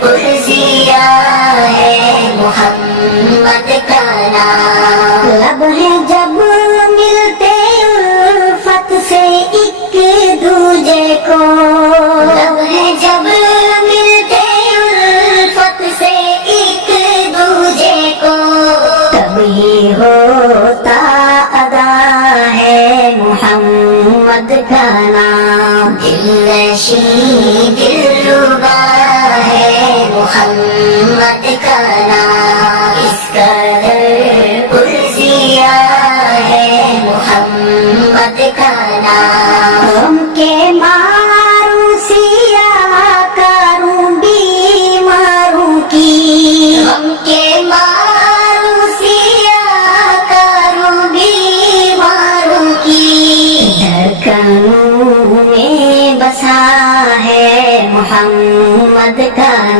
پرزیا ہے محمد کا نام، لب ہے جب ملتے الفت سے ایک دوجے کو، لب ہے جب ملتے الفت سے ایک دوجے کو، تب ہی ہوتا ادا ہے محمد کا نام، دل نشین دلربا ہے محمد کا نام، اس کا در پرزیا ہے محمد کا نام، غم کے